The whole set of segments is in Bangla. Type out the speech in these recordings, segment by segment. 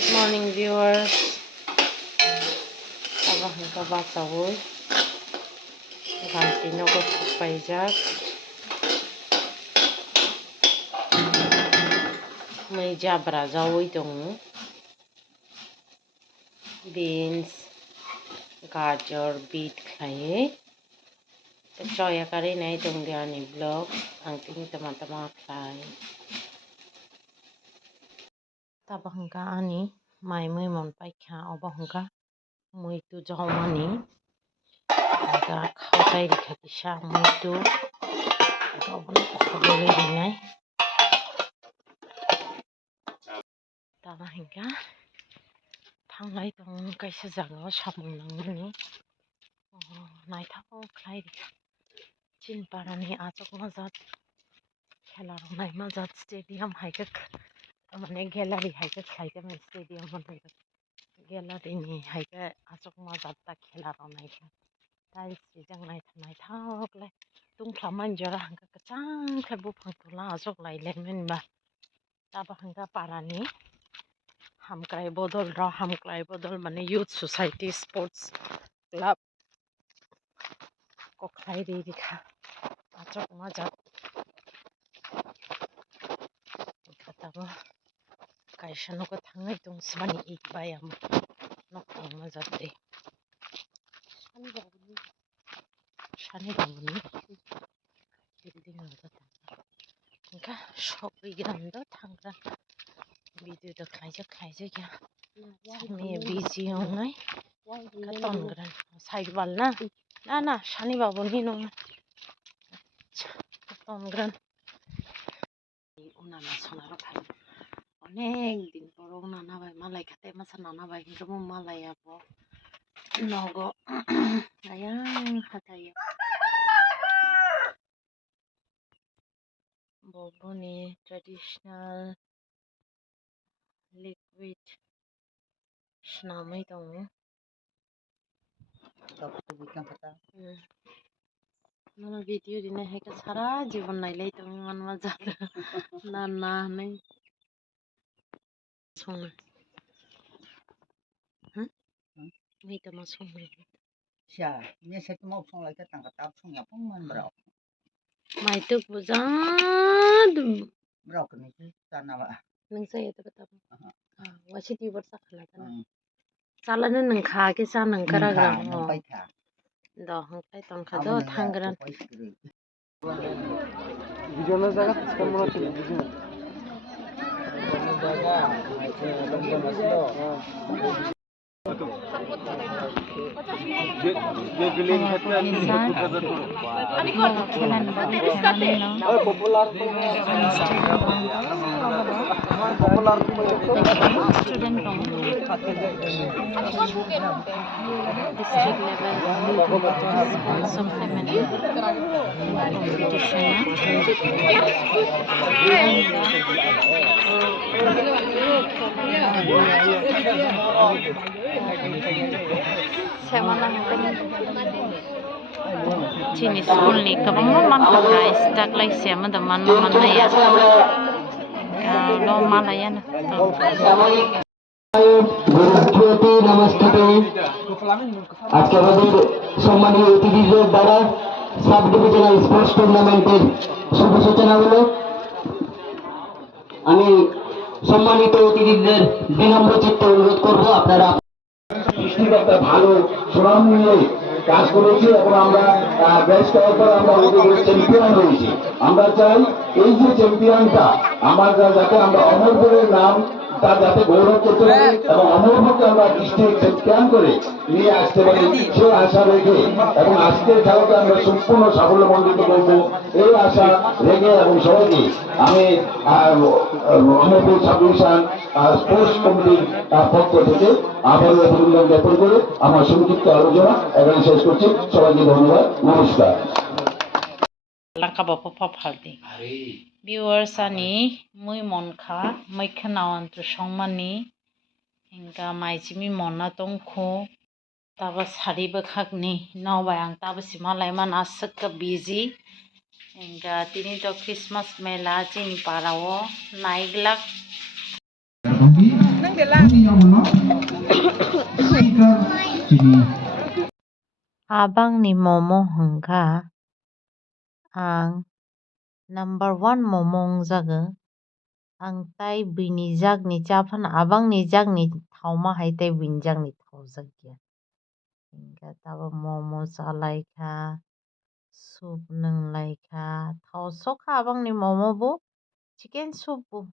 Good morning, viewers. Tabahan ka ba tawoy? Gantino ko sa payjak. May jabra jawoy dong. Beans, gajar, beet khaye. Choya kari nai dong dia ni vlog. Ang ting tama-tama khay. Tabahan ka ani mai mui mon pai kha obahan ka mui tu jawmani. Aga khawtai rikha kisa mui tu. Aga obon khobole rinai. Tabahan ka थांलाय दं कायसा जागायाव सामं नांगोनि नायथाव खाय चिनपारानि आजक मजात खेला रंनाय मजात स्टेडियम हायगो माने गैलारि हायगो खायगो स्टेडियम बनायगो गैलारिनि हायगो आजक मजात दा खेला रंनाय ताइसि जों नायथावलाय दुंख्ला मानजरा हांगा गचां खायबो फांथला आजक लायलायमोनबा ताबा हांगा पारानि हमक्राय बदल माने यूथ सोसाइटी स्पोर्ट्स क्लब को खाई रिखा आचक मजात कताबो कायसा नको थांनाय दं सबानि एक बायाम नको मजात दे सानि बाबुनि बिल्डिं मजात इनका शॉप ग्राउंड थांग्रा भिडियो द खायजे क्या मैं बिजी होनाय कतन ग्रान साइड वाल ना सानि बाबुनि नङा कतन ग्रान उनाना सनार खाय अनेक दिन पर उनाना बाय मालाय खाते मासाना बाय हिंगो मालाया बो नगो आया हाथाया बबुनि ट्रेडिशनल लिक्विड स्नामै दं mana video dina heka sara जीवन नायलाय दं मन मजा ना नै संनो ह नै त म संनो सा ने सेट म संलाय त तंगा ताप संया पं मन ब्रा माइ त बुजा ब्रा कने जाना बा नों जायो त बता वासी ती वर्षा खला त सालानो नों खा के सा नों कराग्रा द हंखाय तंखा द थांग्रान भिडियोला जागा स्कैमर ছিল বুঝিনা জায়গা যে বিলিং ক্ষেত্রে আমি কোন খেলান পপুলার স্টুডেন্ট দং district level supplement competition Cini school ni kabang man ka price tak lai siya man na ya lo malaya na আজকে আমাদের সম্মানীয় অতিথিদের দ্বারা সাব ডিভিশনাল স্পোর্টস টুর্নামেন্টের শুভ সূচনা হলো আমি সম্মানিত অতিথিদের বিনম্র চিত্তে অনুরোধ করব আপনারা সৃষ্টিকর্তা ভালো সুনাম নিয়ে কাজ করেছি এবং আমরা বেশ কয়েকবার আমরা চ্যাম্পিয়ন হয়েছি আমরা চাই এই যে চ্যাম্পিয়নটা আমরা যাতে আমরা অমরপুরের নাম তা যাতে গৌরব করতে পারি এবং অমরপুরকে আমরা ডিস্ট্রিক্ট চ্যাম্পিয়ন করে নিয়ে আসতে পারি সে আশা রেখে এবং আজকের খেলাকে আমরা সম্পূর্ণ সাফল্যমণ্ডিত করব এই আশা রেখে এবং সবাইকে আমি অমরপুর সাব ডিভিশন স্পোর্টস কমিটির পক্ষ থেকে আবারও অভিনন্দন জ্ঞাপন করে আমার সংক্ষিপ্ত আলোচনা এখানে শেষ করছি সবাইকে ধন্যবাদ নমস্কার langka bapo paphaldi viewers ani mui monkha maikhanao antru songmani hinga maijimi monna tongkho taba sari bakhakni nawbai ang taba simalai man asakka busy hinga tini to Christmas mela chini parao naiglak Abang ni momo hengka ang number 1 momong jaga ang tai bini jag ni chaphan abang ni jag ni thauma hai tai bin jag ni thau jagya hingga tabo momo chalaikha soup nunglaikha thau sokha abang ni momo bu chicken soup bu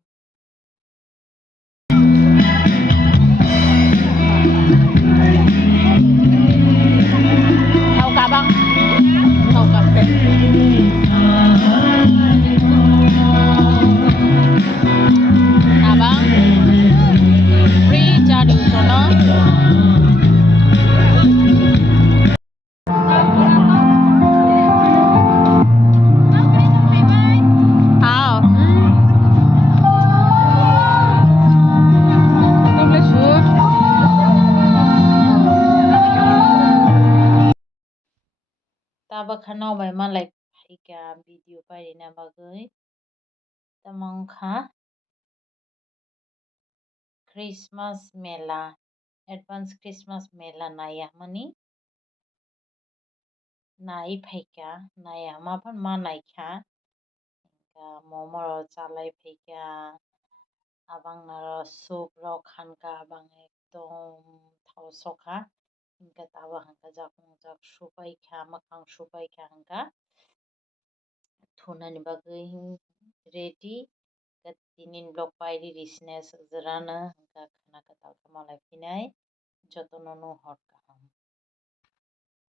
thau ka bang thau ka abang free jadi usono hao taba khanau bai malai phaika video pairina bagui tamongkha Christmas mela advance Christmas mela naya mani nai phaika naya maphan ma naikha momo ro chalai phaika abang naro soup ro khanka abang ekdom thau sokha hingka tabo hingka jakung jak supaikha makhang supaikha hingka thunani bagui ready tinin blog pairi risine sugjorano hingka khana katal malai phinai jotono no hor kaham.